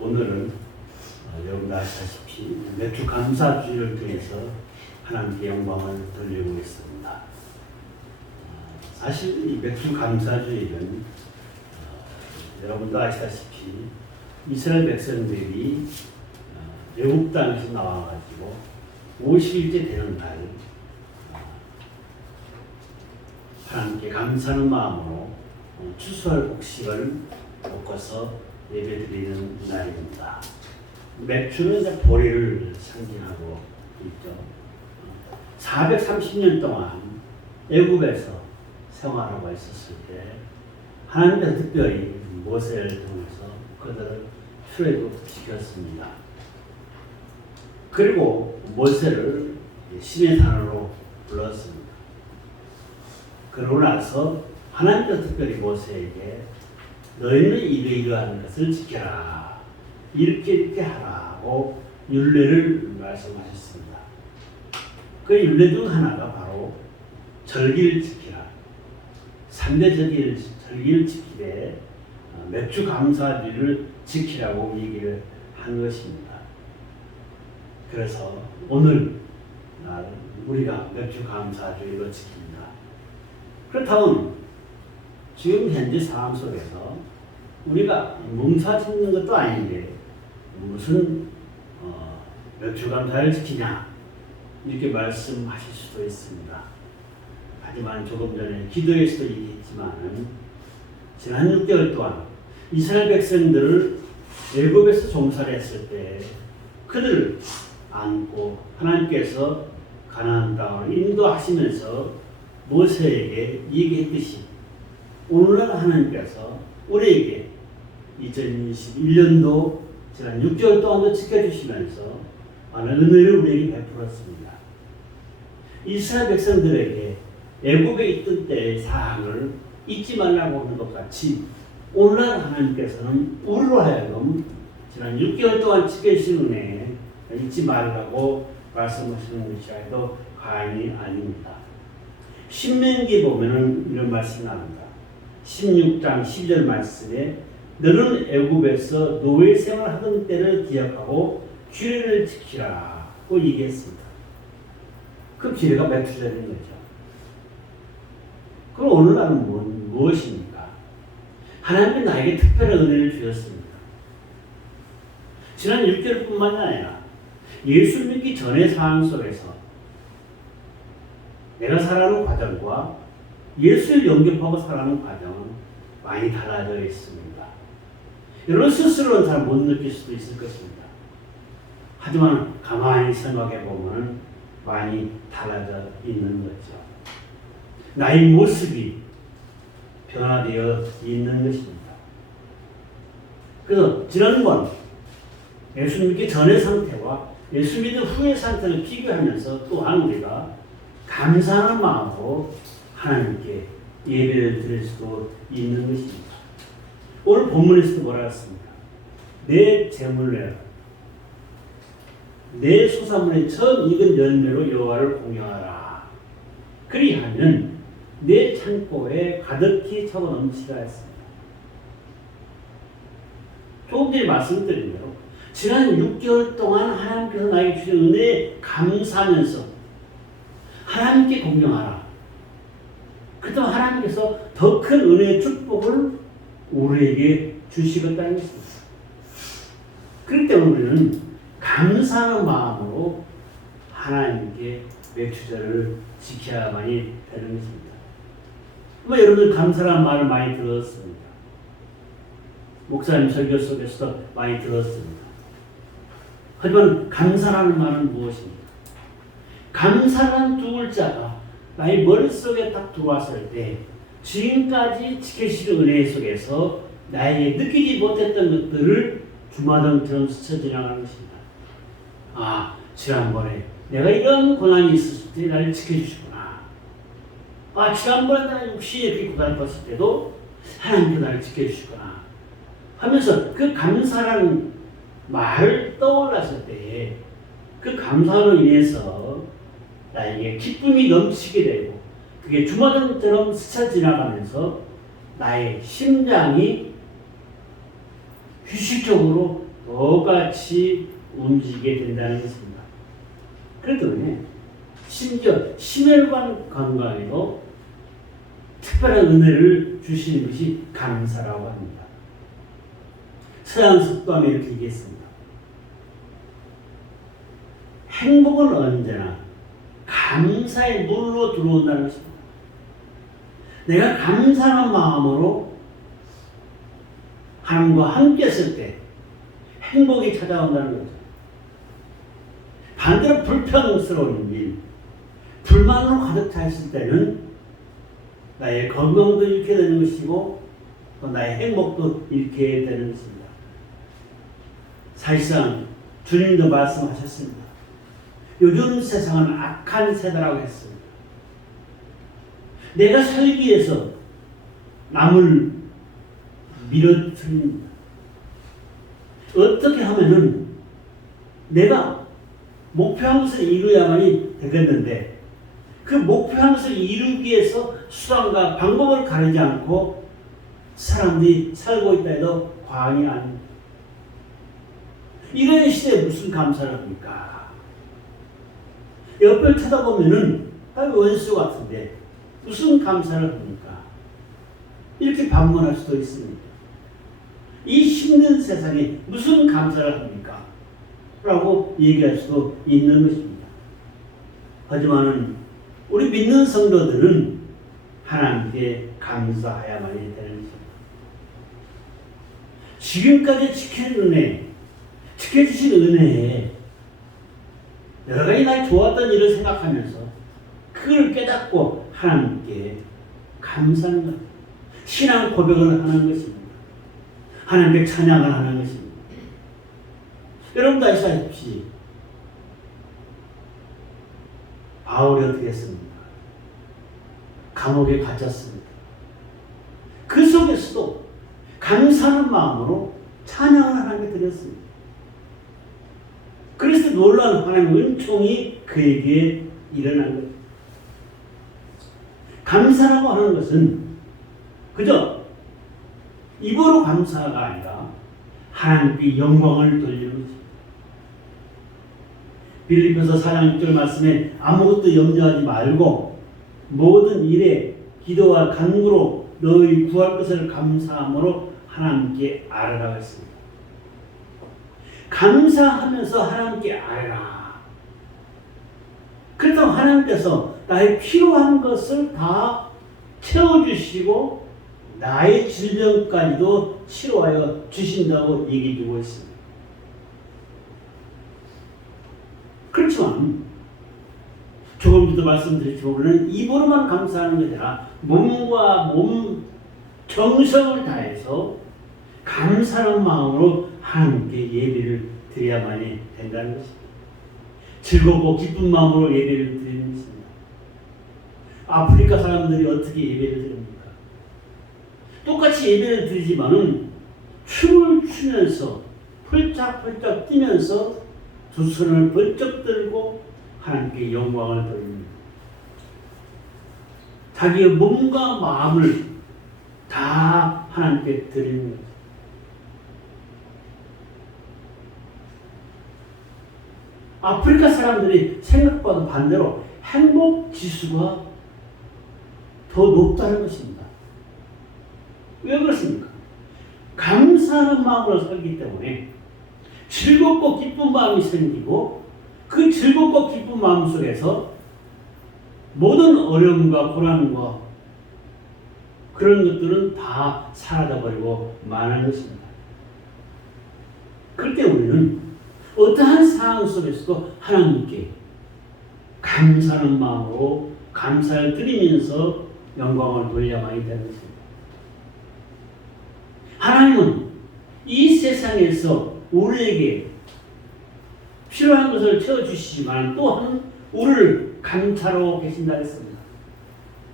오늘은 여러분 아시다시피 매주 감사주일을 통해서 하나님께 영광을 돌리고 있습니다. 사실 이 매주 감사주일은 여러분도 아시다시피 이스라엘 백성들이 애굽 땅에서 나와가지고 50일째 되는 날 하나님께 감사하는 마음으로 추수할 곡식을 먹어서 예배드리는 날입니다. 매주는 이제 보리를 상징하고 있죠. 430년 동안 애굽에서 생활하고 있었을 때 하나님께서 특별히 모세를 통해서 그들을 출애굽시켰습니다. 그리고 모세를 신의 산으로 불렀습니다. 그러고 나서 하나님께서 특별히 모세에게 너희는 이러이러한 것을 지켜라. 이렇게 하라고 율례를 말씀하셨습니다. 그 율례 중 하나가 바로 절기를 지키라. 3대 절기를 지키되 매주 감사주일을 지키라고 얘기를 한 것입니다. 그래서 오늘 우리가 매주 감사주일을 지킵니다. 그렇다면 지금 현재 상황 속에서 우리가 농사 짓는 것도 아닌데 무슨 매주 감사를 지키냐 이렇게 말씀하실 수도 있습니다. 하지만 조금 전에 기도에서도 얘기했지만 지난 6개월 동안 이스라엘 백성들을 애굽에서 종살이 했을 때 그들을 안고 하나님께서 가나안 땅을 인도하시면서 모세에게 얘기했듯이 오늘날 하나님께서 우리에게 2021년도 지난 6개월 동안도 지켜주시면서 많은 은혜를 우리에게 베풀었습니다. 이스라엘 백성들에게 애굽에 있던 때의 사항을 잊지 말라고 하는 것 같이 오늘날 하나님께서는 우리로 하여금 지난 6개월 동안 지켜주신 은혜 잊지 말라고 말씀하시는 것이 아니도 과언이 아닙니다. 신명기 보면은 이런 말씀이 나옵니다. 16장 12절 말씀에 너는 애굽에서 노예 생활하던 때를 기억하고 규례를 지키라고 얘기했습니다. 그 규례가 매주절인 거죠. 그럼 오늘날은 무엇입니까? 하나님이 나에게 특별한 은혜를 주셨습니다. 지난 6개월뿐만 아니라 예수 믿기 전의 상황 속에서 내가 살아가는 과정과 예수를 영접하고 살아가는 과정은 많이 달라져 있습니다. 여러분 스스로는 잘 못 느낄 수도 있을 것입니다. 하지만 가만히 생각해 보면 많이 달라져 있는 거죠. 나의 모습이 변화되어 있는 것입니다. 그래서 지난번 예수 믿기 전의 상태와 예수 믿은 후의 상태를 비교하면서 또한 우리가 감사하는 마음으로 하나님께 예배를 드릴 수도 있는 것입니다. 오늘 본문에서도 뭐라 했습니까? 내 재물로 내 소산물의 처음 익은 열매로 여호와를 공경하라. 그리하면 내 창고에 가득히 차고 넘치라 했습니다. 조금 전에 말씀드린 대로 지난 6개월 동안 하나님께서 나에게 주신 은혜에 감사하면서 하나님께 공경하라. 그동안 하나님께서 더 큰 은혜의 축복을 우리에게 주시겠다는 것입니다. 그렇기 때문에 우리는 감사하는 마음으로 하나님께 매주절을 지켜야만이 되는 것입니다. 여러분 감사라는 말을 많이 들었습니다. 목사님 설교 속에서도 많이 들었습니다. 하지만 감사라는 말은 무엇입니까? 감사라는 두 글자가 나의 머릿속에 딱 들어왔을 때 지금까지 지켜주신 은혜 속에서 나에게 느끼지 못했던 것들을 주마등처럼 스쳐 지나가는 것입니다. 아, 지난번에 내가 이런 고난이 있었을 때 나를 지켜주시구나. 아, 지난번에 내가 육신이 이렇게 고달팠을 때도 하나님께서 나를 지켜주시구나 하면서 그 감사라는 말을 떠올랐을 때 그 감사로 인해서 나에게 기쁨이 넘치게 되고 그게 주마등처럼 스쳐 지나가면서 나의 심장이 휴식적으로 똑같이 움직이게 된다는 것입니다. 그렇기 때문에 심지어 심혈관 건강에도 특별한 은혜를 주시는 것이 감사라고 합니다. 서양 속담에 이렇게 얘기했습니다. 행복은 언제나 감사의 물로 들어온다는 것입니다. 내가 감사하는 마음으로 하나님과 함께 했을 때 행복이 찾아온다는 거죠. 반대로 불평스러운 일, 불만으로 가득 차 있을 때는 나의 건강도 잃게 되는 것이고 또 나의 행복도 잃게 되는 것입니다. 사실상 주님도 말씀하셨습니다. 요즘 세상은 악한 세대라고 했습니다. 내가 살기 위해서 남을 밀어뜨립니다. 어떻게 하면은 내가 목표한 것을 이루어야만이 되겠는데 그 목표한 것을 이루기 위해서 수단과 방법을 가리지 않고 사람들이 살고 있다 해도 과언이 아닙니다. 이런 시대에 무슨 감사를 합니까? 옆을 쳐다보면은 원수 같은데 무슨 감사를 합니까? 이렇게 반문할 수도 있습니다. 이 힘든 세상에 무슨 감사를 합니까? 라고 얘기할 수도 있는 것입니다. 하지만은 우리 믿는 성도들은 하나님께 감사해야만이 되는 것입니다. 지금까지 지켜주신 은혜에 여러 가지 날 좋았던 일을 생각하면서 그걸 깨닫고 하나님께 감사하는 것, 신앙 고백을 하는 것입니다. 하나님께 찬양을 하는 것입니다. 여러분도 아시다시피 바울이 어떻게 했습니까? 감옥에 갇혔습니다. 그 속에서도 감사하는 마음으로 찬양을 하나님께 드렸습니다. 그래서 놀라운 하나님의 은총이 그에게 일어난 것. 감사라고 하는 것은 그저 입으로 감사가 아니라 하나님께 영광을 돌리는 것입니다. 빌립보서 4장 6절 말씀에 아무것도 염려하지 말고 모든 일에 기도와 간구로 너희 구할 것을 감사함으로 하나님께 아뢰라고 했습니다. 감사하면서 하나님께 아뢰라. 그렇다고 하나님께서 나의 필요한 것을 다 채워주시고 나의 질병까지도 치료하여 주신다고 얘기해 주고 있습니다. 그렇지만 조금 전도 말씀드렸지만 입으로만 감사하는 게 아니라 몸과 몸 정성을 다해서 감사하는 마음으로 하나님께 예배를 드려야만이 된다는 것입니다. 즐겁고 기쁜 마음으로 예배를 드리는 것입니다. 아프리카 사람들이 어떻게 예배를 드립니까? 똑같이 예배를 드리지만은 춤을 추면서 펄짝펄짝 뛰면서 두 손을 번쩍 들고 하나님께 영광을 돌립니다. 자기의 몸과 마음을 다 하나님께 드리는 거죠. 아프리카 사람들이 생각과도 반대로 행복 지수가 더 높다는 것입니다. 왜 그렇습니까? 감사하는 마음으로 살기 때문에 즐겁고 기쁜 마음이 생기고 그 즐겁고 기쁜 마음 속에서 모든 어려움과 고난과 그런 것들은 다 사라져버리고 마는 것입니다. 그럴 때 우리는 어떠한 상황 속에서도 하나님께 감사하는 마음으로 감사를 드리면서 영광을 돌려야만이 되는 것입니다. 하나님은 이 세상에서 우리에게 필요한 것을 채워주시지만 또한 우리를 감찰하고 계신다 했습니다.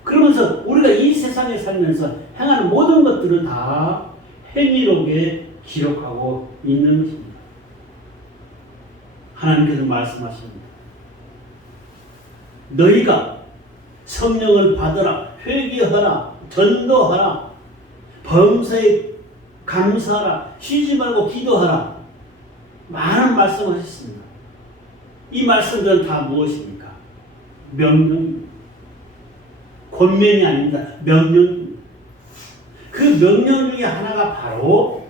그러면서 우리가 이 세상에 살면서 행하는 모든 것들은 다 행위록에 기록하고 있는 것입니다. 하나님께서 말씀하십니다. 너희가 성령을 받으라, 회개하라, 전도하라, 범사에 감사하라, 쉬지 말고 기도하라. 많은 말씀하셨습니다. 이 말씀들은 다 무엇입니까? 명령입니다. 권면이 아닙니다. 명령입니다. 그 명령 중에 하나가 바로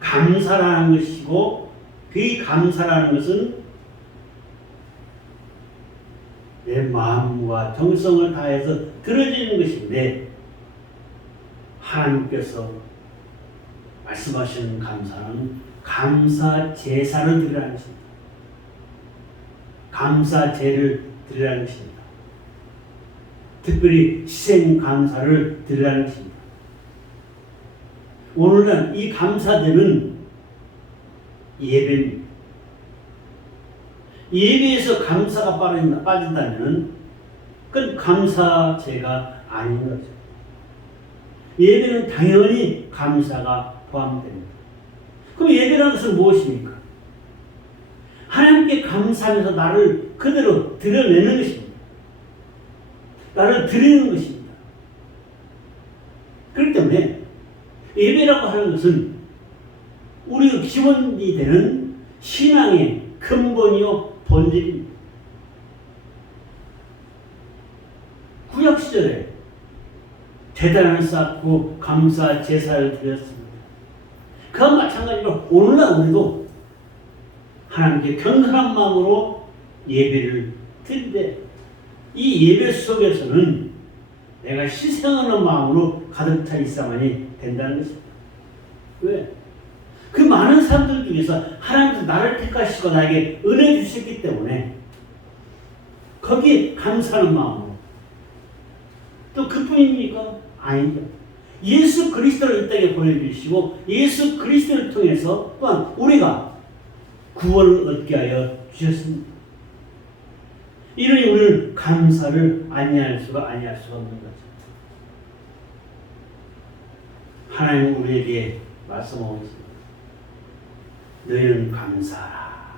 감사라는 것이고, 그 감사라는 것은 내 마음과 정성을 다해서 들어지는 것인데, 하나님께서 말씀하시는 감사는 감사 제사를 드리라는 것입니다. 감사제를 드리라는 것입니다. 특별히 희생 감사를 드리라는 것입니다. 오늘날 이 감사제는 예배입니다. 예배에서 감사가 빠진다면 그건 감사제가 아닌 거죠. 예배는 당연히 감사가 포함됩니다. 그럼 예배라는 것은 무엇입니까? 하나님께 감사하면서 나를 그대로 드러내는 것입니다. 나를 드리는 것입니다. 그렇기 때문에 예배라고 하는 것은 우리의 기본이 되는 신앙의 근본이요 본질입니다. 구약시절에 제단을 쌓고 감사 제사를 드렸습니다. 그와 마찬가지로 오늘날 우리도 하나님께 경건한 마음으로 예배를 드리되, 이 예배 속에서는 내가 희생하는 마음으로 가득 차 있어야만이 된다는 것입니다. 왜? 그 많은 사람들 중에서 하나님께서 나를 택하시고 나에게 은혜 주셨기 때문에 거기에 감사하는 마음으로, 또 그뿐입니까? 아니죠. 예수 그리스도를 이 땅에 보내주시고 예수 그리스도를 통해서 또한 우리가 구원을 얻게 하여 주셨습니다. 이러니 우리는 감사를 아니할 수가 없는 거죠. 하나님은 우리에게 말씀하고 있습니다. 너희는 감사하라.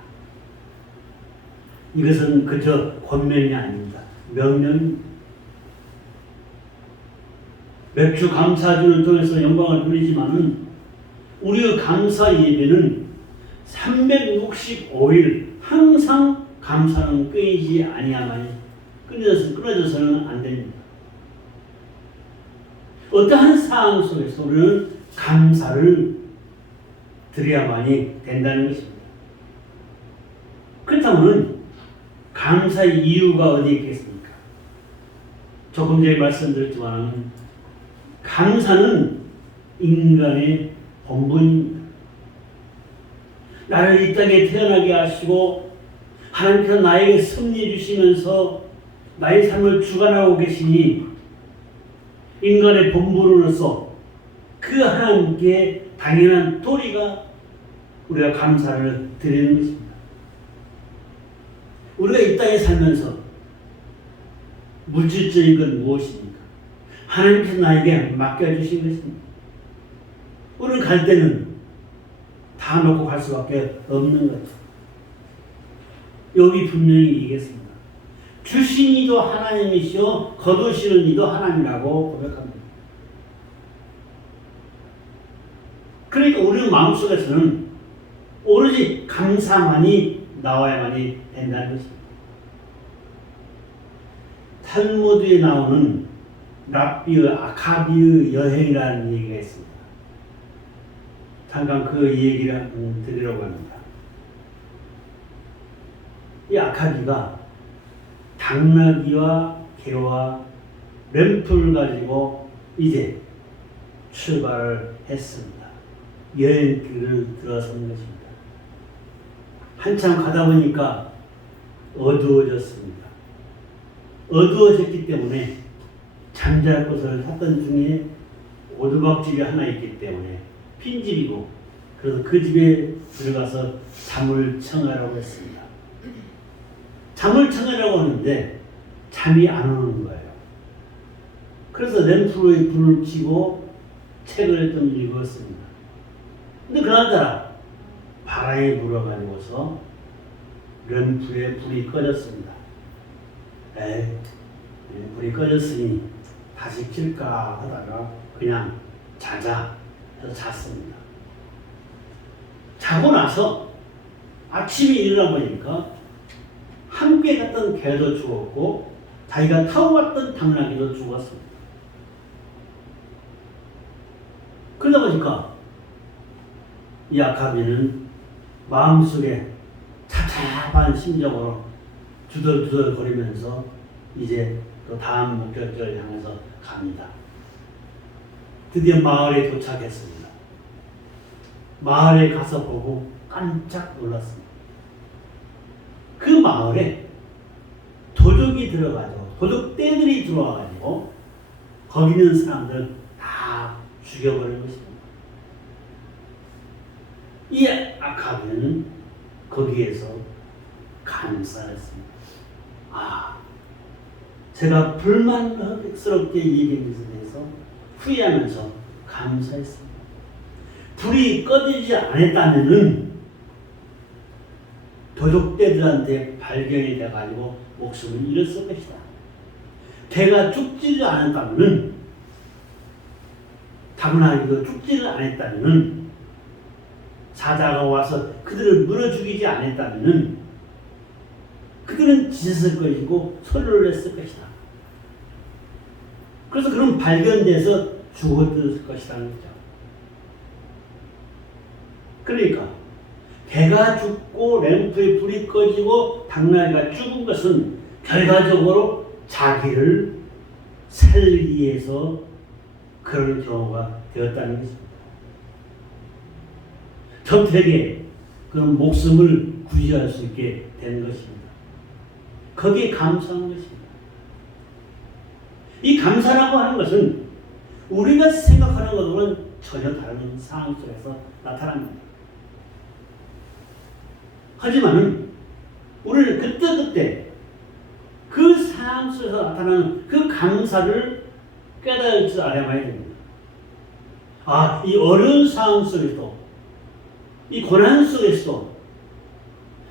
이것은 그저 권면이 아닙니다. 명령입니다. 맥주 감사주를 통해서 영광을 돌리지만은 우리의 감사 예배는 365일 항상 감사는 끊이지 아니하마니 끊어져서는 안 됩니다. 어떠한 상황 속에서 우리는 감사를 드려야만이 된다는 것입니다. 그렇다면 감사의 이유가 어디에 있겠습니까? 조금 전에 말씀드렸지만 감사는 인간의 본분입니다. 나를 이 땅에 태어나게 하시고 하나님께서 나에게 섭리 주시면서 나의 삶을 주관하고 계시니 인간의 본분으로서 그 하나님께 당연한 도리가 우리가 감사를 드리는 것입니다. 우리가 이 땅에 살면서 물질적인 건 무엇입니까? 하나님께서 나에게 맡겨주신 것입니다. 우리는 갈 때는 다 놓고 갈 수밖에 없는 거죠. 여기 분명히 얘기했습니다. 주신 이도 하나님이시오 거두시는 이도 하나님이라고 고백합니다. 그러니까 우리 마음속에서는 오로지 감사만이 나와야만이 된다는 것입니다. 탈무드에 나오는 랍비의 아카비의 여행이라는 얘기가 있습니다. 잠깐 그 얘기를 드리려고 합니다. 이 아카비가 당나귀와 개와 램프를 가지고 이제 출발을 했습니다. 여행길을 들어선 것입니다. 한참 가다 보니까 어두워졌습니다. 어두워졌기 때문에 잠잘 곳을 찾던 중에 오두막집이 하나 있기 때문에 빈집이고, 그래서 그 집에 들어가서 잠을 청하라고 했습니다. 잠을 청하라고 하는데 잠이 안 오는 거예요. 그래서 램프로에 불을 켜고 책을 좀 읽었습니다. 근데 그나저나 바람이 불어가지고서 램프에 불이 꺼졌습니다. 불이 꺼졌으니 다시 킬까 하다가 그냥 자자 해서 잤습니다. 자고 나서 아침에 일어나 보니까 함께 갔던 개도 죽었고 자기가 타고 갔던 당나귀도 죽었습니다. 그러다 보니까 이 아카비는 마음속에 답답한 심정으로 두덜두덜 거리면서 이제 또 다음 목적지를 향해서 갑니다. 드디어 마을에 도착했습니다. 마을에 가서 보고 깜짝 놀랐습니다. 그 마을에 도둑이 들어가죠. 도둑떼들이 들어와가지고 거기 있는 사람들 다 죽여버린 것입니다. 이 아카비는 거기에서 감사했습니다. 제가 불만스럽게 얘기한 것에 대해서 후회하면서 감사했습니다. 불이 꺼지지 않았다면은 도둑떼들한테 발견이 돼가지고 목숨을 잃었을 것이다. 개가 죽지를 않았다면은 당나귀도 죽지를 않았다면은 사자가 와서 그들을 물어 죽이지 않았다면은 그들은 짖을 것이고 소리를 냈을 것이다. 그래서 그런 발견돼서 죽었을 것이라는 거죠. 그러니까 개가 죽고 램프에 불이 꺼지고 당나귀가 죽은 것은 결과적으로 자기를 살리기 위해서 그런 경우가 되었다는 것입니다. 저택에 그런 목숨을 구제할 수 있게 된 것입니다. 거기에 감사한 것입니다. 이 감사라고 하는 것은 우리가 생각하는 것과는 전혀 다른 상황 속에서 나타납니다. 하지만은 우리는 그때그때 그 상황 속에서 나타나는 그 감사를 깨달을 줄 알아야 됩니다. 이 어려운 상황 속에서도 이 고난 속에서도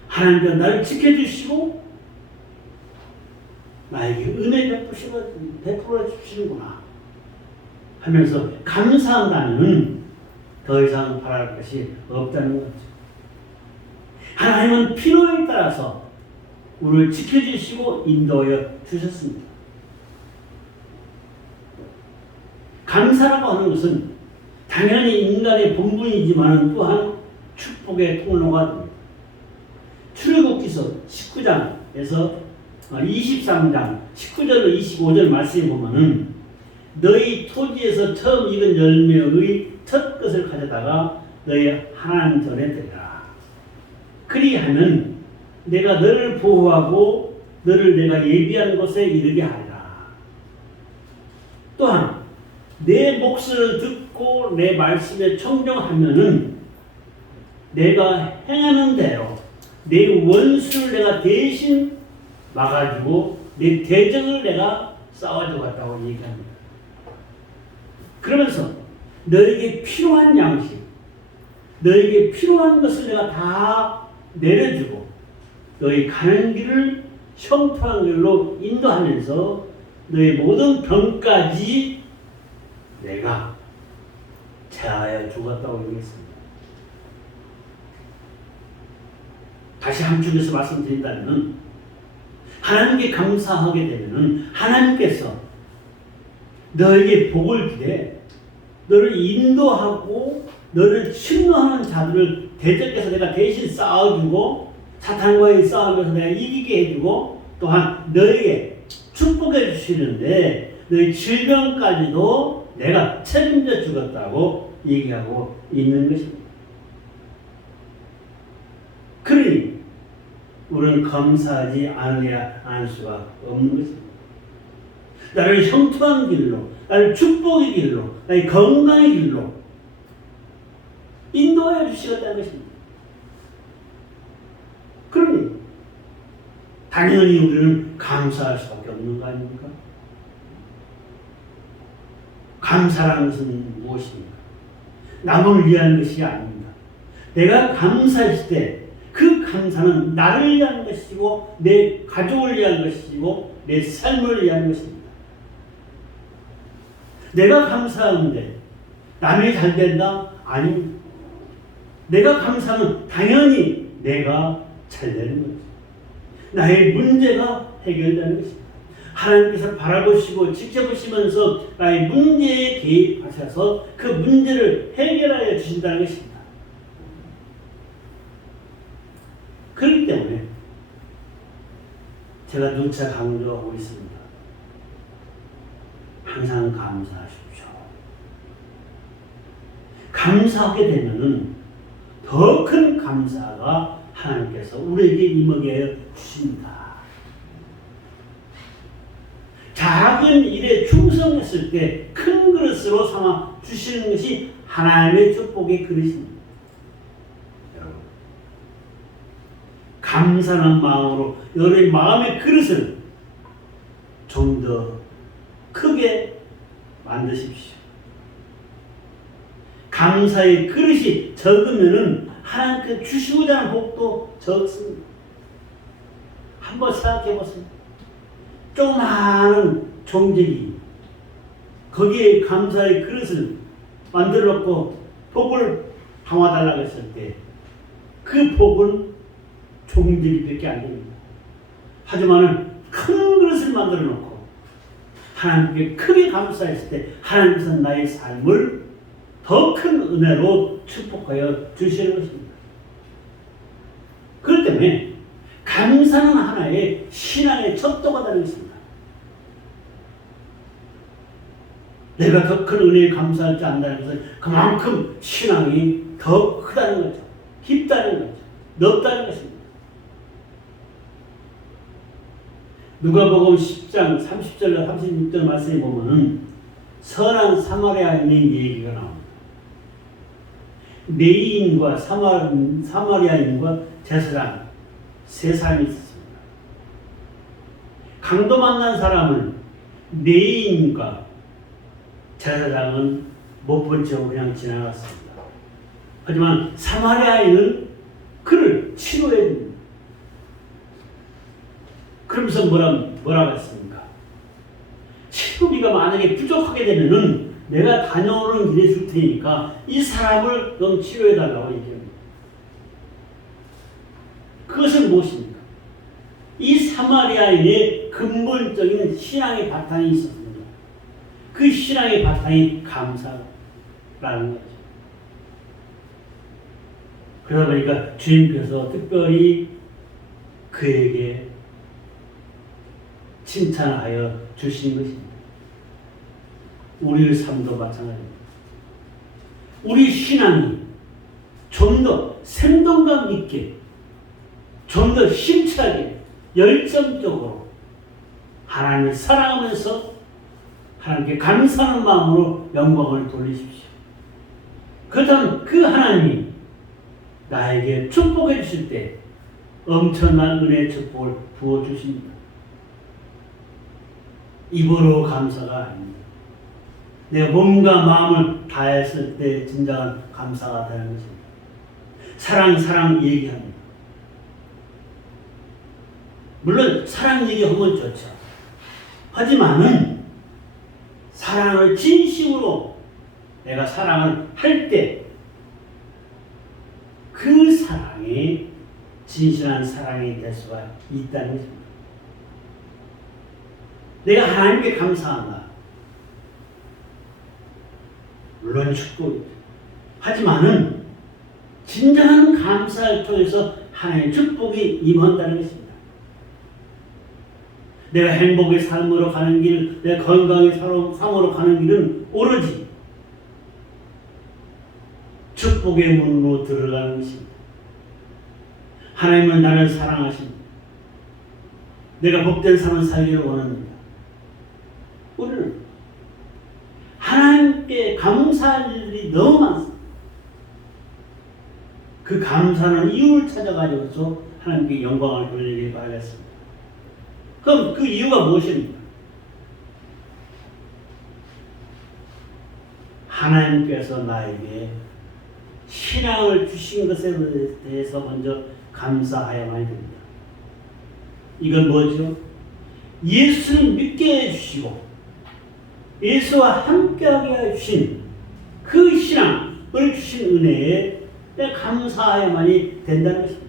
하나님께서 나를 지켜주시고 나에게 은혜 베풀어 주시는구나 하면서 감사한다면 더 이상 바랄 것이 없다는 거죠. 하나님은 필요에 따라서 우리를 지켜주시고 인도하여 주셨습니다. 감사라고 하는 것은 당연히 인간의 본분이지만 또한 축복의 통로가 됩니다. 출애굽기서 19장에서 23장 19절로 25절 말씀에 보면은 너희 토지에서 처음 익은 열매의 첫 것을 가져다가 너희 하나님 전에 드리라. 그리하면 내가 너를 보호하고 너를 내가 예비한 곳에 이르게 하리라. 또한 내 목소리를 듣고 내 말씀에 청정하면은 내가 행하는 대로 내 원수를 내가 대신 막아주고 내 대적을 내가 싸워주겠다고 얘기합니다. 그러면서 너에게 필요한 양식, 너에게 필요한 것을 내가 다 내려주고 너희 가는 길을 형통한 길로 인도하면서 너희 모든 병까지 내가 제하여 주었다고 얘기했습니다. 다시 한쪽에서 말씀드린다면 하나님께 감사하게 되면 하나님께서 너에게 복을 주되 너를 인도하고 너를 침노하는 자들을 대적해서 내가 대신 싸워주고 사탄과의 싸움에서 내가 이기게 해주고 또한 너에게 축복해 주시는데 너희 질병까지도 내가 책임져 주겠다고 얘기하고 있는 것입니다. 그러니 우리는 감사하지 않으려 할 수가 없는 것입니다. 나를 형통한 길로, 나를 축복의 길로, 나의 건강의 길로 인도하여 주시겠다는 것입니다. 그러니 당연히 우리는 감사할 수밖에 없는 거 아닙니까? 감사라는 것은 무엇입니까? 남을 위한 것이 아닙니다. 내가 감사했을 때 그 감사는 나를 위한 것이고 내 가족을 위한 것이고 내 삶을 위한 것입니다. 내가 감사하는데 남이 잘 된다? 아닙니다. 내가 감사하면 당연히 내가 잘 되는 거죠. 나의 문제가 해결되는 것입니다. 하나님께서 바라보시고 지켜보시면서 나의 문제에 개입하셔서 그 문제를 해결하여 주신다는 것입니다. 그렇기 때문에 제가 누차 강조하고 있습니다. 항상 감사하십시오. 감사하게 되면은 더 큰 감사가 하나님께서 우리에게 임하게 주십니다. 작은 일에 충성했을 때 큰 그릇으로 삼아 주시는 것이 하나님의 축복의 그릇입니다. 여러분, 감사한 마음으로 여러분의 마음의 그릇을 좀 더 크게 만드십시오. 감사의 그릇이 적으면은 하나님께 주시고자 하는 복도 적습니다. 한번 생각해 보세요. 조그마한 종지기 거기에 감사의 그릇을 만들어 놓고 복을 담아달라고 했을 때 그 복은 종지기밖에 안 됩니다. 하지만 큰 그릇을 만들어 놓고 하나님께 크게 감사했을 때 하나님께서 나의 삶을 더 큰 은혜로 축복하여 주시는 것입니다. 그렇기 때문에 감사는 하나의 신앙의 척도가 되는 것입니다. 내가 더 큰 은혜에 감사할 줄 안다는 것은 그만큼 신앙이 더 크다는 거죠. 깊다는 거죠. 넓다는 것입니다. 누가복음 10장 30절과 36절 말씀에 보면은 선한 사마리아인의 얘기가 나옵니다. 레위인과 사마리아인과 제사장 세 사람이 있었습니다. 강도 만난 사람은 레위인과 제사장은 못 본 채로 그냥 지나갔습니다. 하지만 사마리아인은 그를 치료해야 됩니다. 그러면서 뭐라고 했습니까? 치료비가 만약에 부족하게 되면은 내가 다녀오는 길에 줄 테니까 이 사람을 좀 치료해달라고 얘기합니다. 그것은 무엇입니까? 이 사마리아인의 근본적인 신앙의 바탕이 있었습니다. 그 신앙의 바탕이 감사라는 거죠. 그러다 보니까 주님께서 특별히 그에게 칭찬하여 주신 것입니다. 우리의 삶도 마찬가지입니다. 우리 신앙이 좀 더 생동감 있게, 좀 더 힘차게, 열정적으로 하나님을 사랑하면서 하나님께 감사하는 마음으로 영광을 돌리십시오. 그렇다면 그 하나님이 나에게 축복해 주실 때 엄청난 은혜의 축복을 부어주십니다. 입으로 감사가 아닙니다. 내 몸과 마음을 다했을 때 진정한 감사가 되는 것입니다. 사랑 얘기합니다. 물론 사랑 얘기하면 좋죠. 하지만은 사랑을 진심으로 내가 사랑을 할 때 그 사랑이 진실한 사랑이 될 수가 있다는 것입니다. 내가 하나님께 감사한다. 물론 축복이죠. 하지만은 진정한 감사를 통해서 하나님의 축복이 임한다는 것입니다. 내가 행복의 삶으로 가는 길, 내 건강의 삶으로 가는 길은 오로지 축복의 문으로 들어가는 것입니다. 하나님은 나를 사랑하십니다. 내가 복된 삶을 살기를 원합니다. 우리는 하나님께 감사할 일이 너무 많습니다. 그 감사는 이유를 찾아가지고서 하나님께 영광을 돌리길 바라겠습니다. 그럼 그 이유가 무엇입니까? 하나님께서 나에게 신앙을 주신 것에 대해서 먼저 감사하여야만 됩니다. 이건 뭐죠? 예수를 믿게 해주시고 예수와 함께하게 해주신 그 신앙을 주신 은혜에 내가 감사해야만이 된다는 것입니다.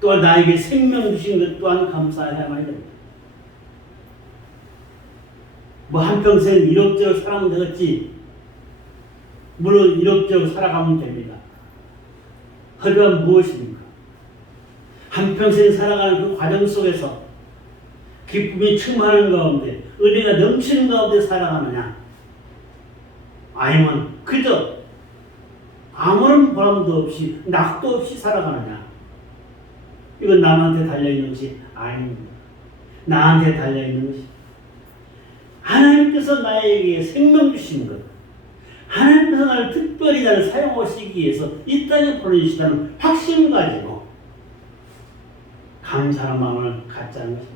또한 나에게 생명 주신 것 또한 감사해야만이 됩니다. 뭐 한평생 이럭저럭 살아가면 되겠지. 물론 이럭저럭 살아가면 됩니다. 하지만 무엇입니까? 한평생 살아가는 그 과정 속에서 기쁨이 충만한 가운데, 은혜가 넘치는 가운데 살아가느냐? 아니면 그저 아무런 보람도 없이 낙도 없이 살아가느냐? 이건 남한테 달려있는 것이 아닙니다. 나한테 달려있는 것이 하나님께서 나에게 생명 주신 것, 하나님께서 나를 특별히 나를 사용하시기 위해서 이 땅에 보내주시다는 확신을 가지고 감사한 마음을 갖자는 것입니다.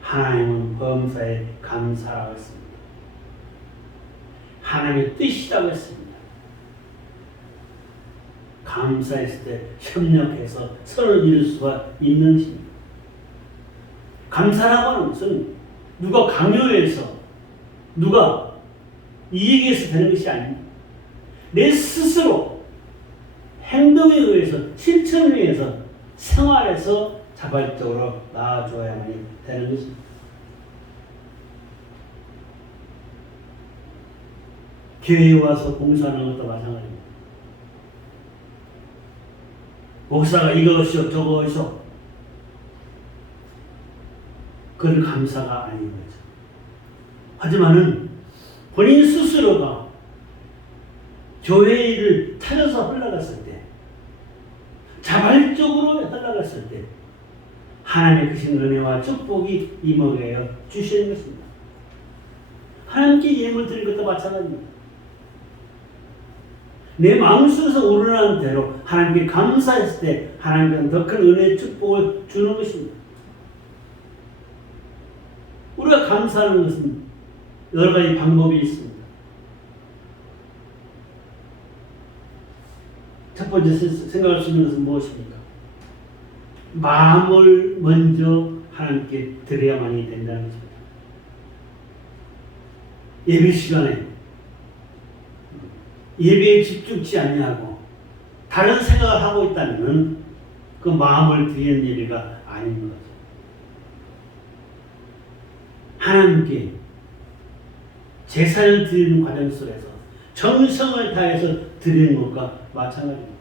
하나님은 범사에 감사라고 했습니다. 하나님의 뜻이라고 했습니다. 감사했을 때 협력해서 선을 이룰 수가 있는 것입니다. 감사라고 하는 것은 누가 강요해서 누가 이익에서 되는 것이 아닙니다. 내 스스로 행동에 의해서 실천에 의해서 생활에서 자발적으로 나아줘야만 되는 것입니다. 교회에 와서 봉사하는 것도 마찬가지입니다. 목사가 이것이요 저것이요, 그건 감사가 아닌 거죠. 하지만은 본인 스스로가 교회 일을 찾아서 흘러갔을 때, 자발적으로 흘러갔을 때 하나님의 크신 은혜와 축복이 임하게 주시는 것입니다. 하나님께 예물 드릴 것도 마찬가지입니다. 내 마음속에서 우러나는 대로 하나님께 감사했을 때 하나님께서 더 큰 은혜의 축복을 주는 것입니다. 우리가 감사하는 것은 여러 가지 방법이 있습니다. 첫 번째 생각할 수 있는 것은 무엇입니까? 마음을 먼저 하나님께 드려야만이 된다는 것입니다. 예배 시간에 예배에 집중치 아니하고 다른 생각을 하고 있다면 그 마음을 드리는 예배가 아닌 거죠. 하나님께 제사를 드리는 과정 속에서 정성을 다해서 드리는 것과 마찬가지입니다.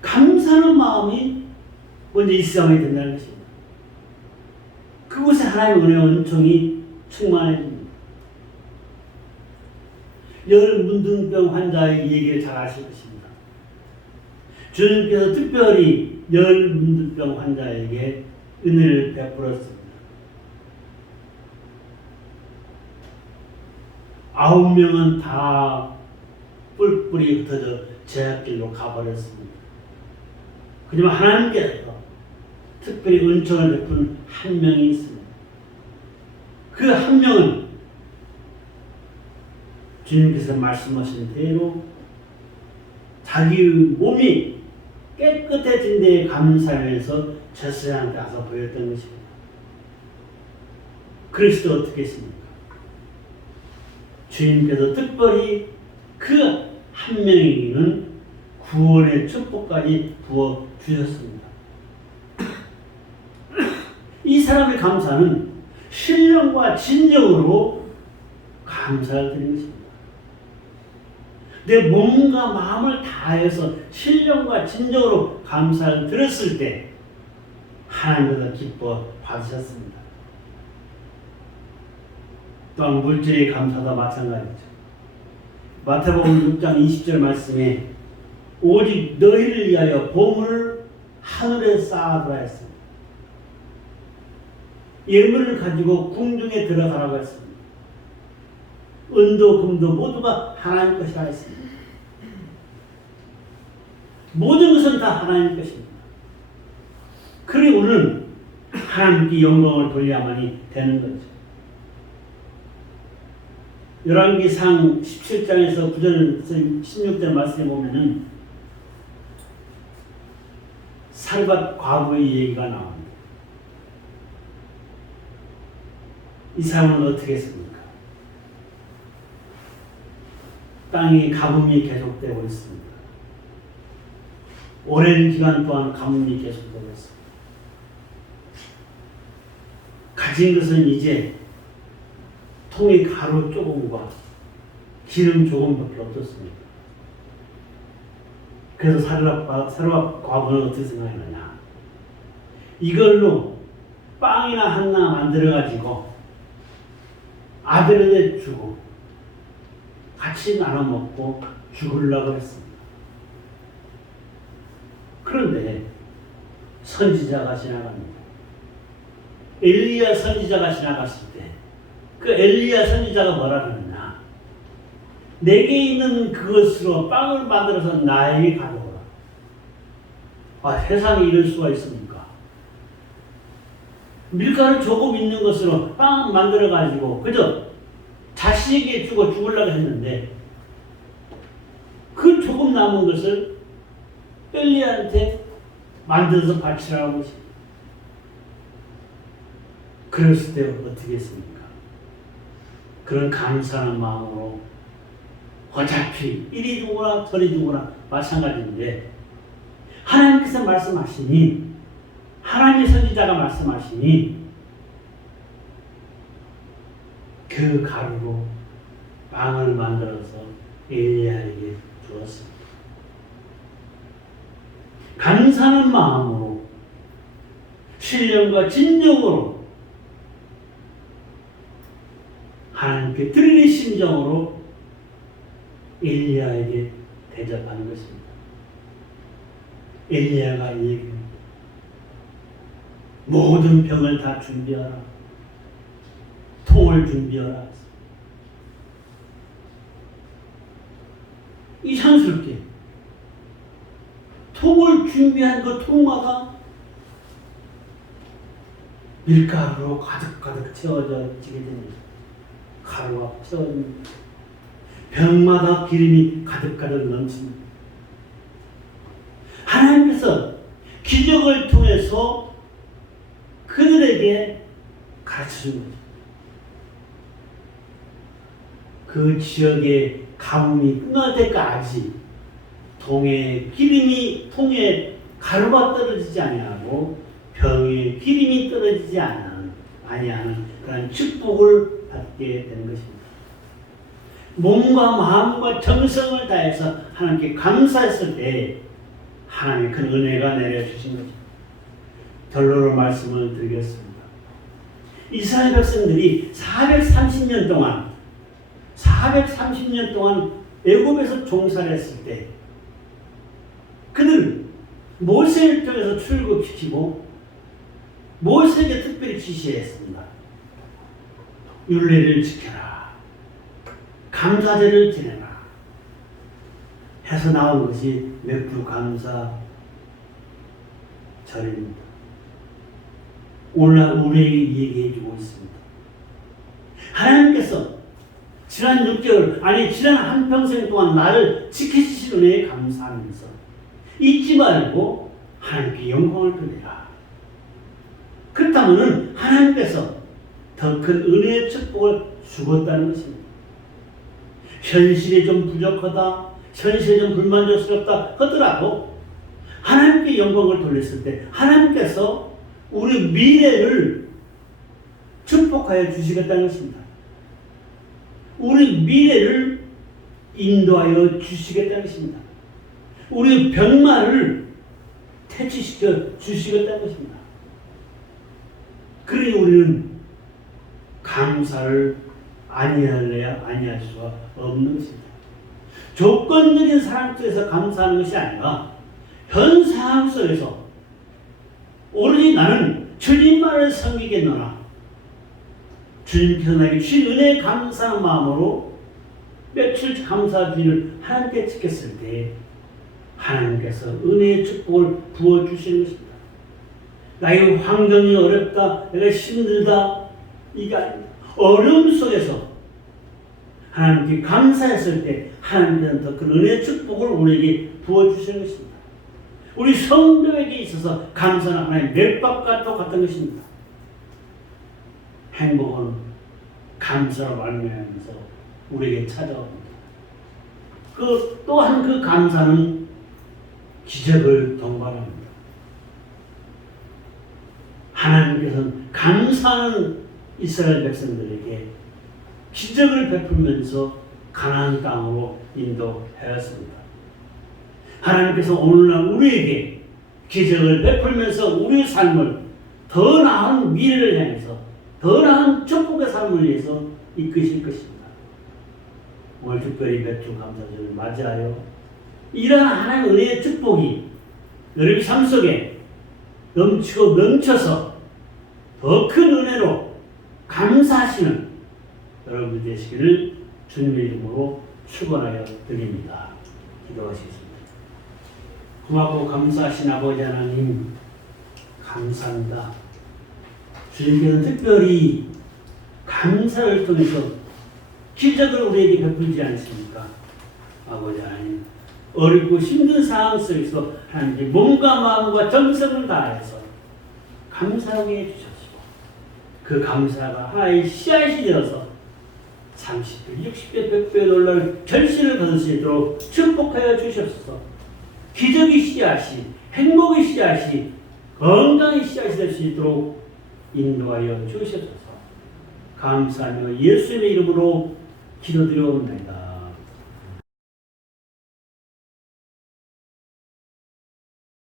감사하는 마음이 먼저 있어야 된다는 것입니다. 그곳에 하나님의 은혜와 은총이 충만해집니다. 열 문둥병 환자의 얘기를 잘 아실 것입니다. 주님께서 특별히 열 문둥병 환자에게 은혜를 베풀었습니다. 9명은 다 뿔뿔이 흩어져 제약길로 가버렸습니다. 하지만 하나님께서 특별히 은총을 베푼 한 명이 있습니다. 그 한 명은 주님께서 말씀하신 대로 자기의 몸이 깨끗해진 데에 감사하면서 제사장한테 가서 보였던 것입니다. 그리스도 어떻게 했습니까? 주님께서 특별히 그 한 명에게는 구원의 축복까지 부어 주셨습니다. 이 사람의 감사는 신령과 진정으로 감사를 드리는 것입니다. 내 몸과 마음을 다해서 신령과 진정으로 감사를 드렸을 때 하나님께서 기뻐 받으셨습니다. 또한 물질의 감사도 마찬가지죠. 마태복음 6장 20절 말씀에 오직 너희를 위하여 보물을 하늘에 쌓아두라 했습니다. 예물을 가지고 궁중에 들어가라고 했습니다. 은도 금도 모두가 하나님 것이라 했습니다. 모든 것은 다 하나님 것입니다. 그러니 우리는 하나님께 영광을 돌려야만이 되는 거죠. 열왕기상 17장에서 9절 16절 말씀에 보면은 살밧 과부의 얘기가 나옵니다. 이 사람은 어떻게 했습니까? 땅이 가뭄이 계속되고 있습니다. 오랜 기간 동안 가뭄이 계속되고 있습니다. 가진 것은 이제 통에 가루 조금과 기름 조금밖에 없었습니다. 그래서 사르밧 과부는 어떻게 생각했느냐? 이걸로 빵이나 하나 만들어가지고 아들에게 주고 같이 나눠 먹고 죽으려고 했습니다. 그런데 선지자가 지나갑니다. 엘리야 선지자가 지나갔을 때 그 엘리야 선지자가 뭐라 그러느냐? 내게 있는 그것으로 빵을 만들어서 나에게 가져오라. 세상에 이럴 수가 있습니까? 밀가루 조금 있는 것으로 빵 만들어가지고 그저 자식에게 주고 죽으려고 했는데 그 조금 남은 것을 엘리야한테 만들어서 바치라고 하십니다. 그랬을 때 어떻게 했습니까? 그런 감사한 마음으로 어차피 이리 주거나 저리 주거나 마찬가지인데 하나님께서 말씀하시니 하나님의 선지자가 말씀하시니 그 가루로 빵을 만들어서 엘리야에게 주었습니다. 감사하는 마음으로 신령과 진정으로 하나님께 드리는 심정으로 엘리야에게 대접하는 것입니다. 엘리야가 얘기합니다. 모든 병을 다 준비하라. 통을 준비하라. 이상스럽게 통을 준비한 그 통마다 밀가루로 가득가득 채워지게 됩니다. 가루가 채워집니다. 병마다 기름이 가득가득 넘칩니다. 하나님께서 기적을 통해서 그들에게 가르쳐준 거죠. 그 지역의 가뭄이 끝날 때까지 통에 가루가 떨어지지 아니하고 병에 기름이 떨어지지 아니하는 그런 축복을 받게 되는 것입니다. 몸과 마음과 정성을 다해서 하나님께 감사했을 때 하나님의 큰 은혜가 내려주신 것입니다. 결론으로 말씀을 드리겠습니다. 이스라엘 백성들이 430년 동안 애굽에서 종살이 했을 때 그들은 모세를 통해서 출국시키고 모세에게 특별히 지시했습니다. 율례를 지켜라. 감사제를 지내라. 해서 나온 것이 맥주감사 절입니다. 오늘날 우리에게 얘기해주고 있습니다. 하나님께서 지난 6개월, 지난 한평생 동안 나를 지켜주신 은혜에 감사하면서 잊지 말고 하나님께 영광을 돌리라. 그렇다면 하나님께서 더 큰 은혜의 축복을 주었다는 것입니다. 현실이 좀 부족하다, 현실이 좀 불만족스럽다 하더라도 하나님께 영광을 돌렸을 때 하나님께서 우리 미래를 축복하여 주시겠다는 것입니다. 우리 미래를 인도하여 주시겠다는 것입니다. 우리 병마를 퇴치시켜 주시겠다는 것입니다. 그러니 우리는 감사를 아니할래야 아니할 수가 없는 것입니다. 조건적인 사랑 속에서 감사하는 것이 아니라 현 상황 속에서 오로지 나는 주님만을 섬기겠노라. 주님께서 나에게 주신 은혜에 감사한 마음으로 며칠 감사 주일을 하나님께 지켰을 때 하나님께서 은혜의 축복을 부어주시는 것입니다. 나의 환경이 어렵다, 내가 힘들다, 이게 아닙니다. 어려움 속에서 하나님께 감사했을 때 하나님께서는 더 큰 은혜의 축복을 우리에게 부어주시는 것입니다. 우리 성도에게 있어서 감사는 하나님의 멸밥과 똑같은 것입니다. 행복은 감사로 말미암아서 우리에게 찾아옵니다. 또한 그 감사는 기적을 동반합니다. 하나님께서는 감사하는 이스라엘 백성들에게 기적을 베풀면서 가나안 땅으로 인도하였습니다. 하나님께서 오늘날 우리에게 기적을 베풀면서 우리의 삶을 더 나은 미래를 향해서 더 나은 축복의 삶을 위해서 이끄실 것입니다. 오늘 특별히 맥주 감사절을 맞이하여 이러한 하나님의 은혜의 축복이 여러분 삶 속에 넘치고 넘쳐서 더 큰 은혜로 감사하시는 여러분 되시기를 주님의 이름으로 축원하여 드립니다. 기도하시겠습니다. 고맙고 감사하신 아버지 하나님 감사합니다. 주님께서는 특별히 감사를 통해서 기적을 우리에게 베풀지 않습니까? 아버지 하나님 어렵고 힘든 상황 속에서 하나님께 몸과 마음과 정성을 다해서 감사하게 해주셨고 그 감사가 하나의 씨앗이 되어서 30배, 60배, 100배 놀랄 결실을 거둘 수 있도록 축복하여 주셨소서. 기적의 씨앗이, 행복의 씨앗이, 건강의 씨앗이 될 수 있도록 인도하여 주셨소서. 감사하며 예수님의 이름으로 기도드려옵나이다.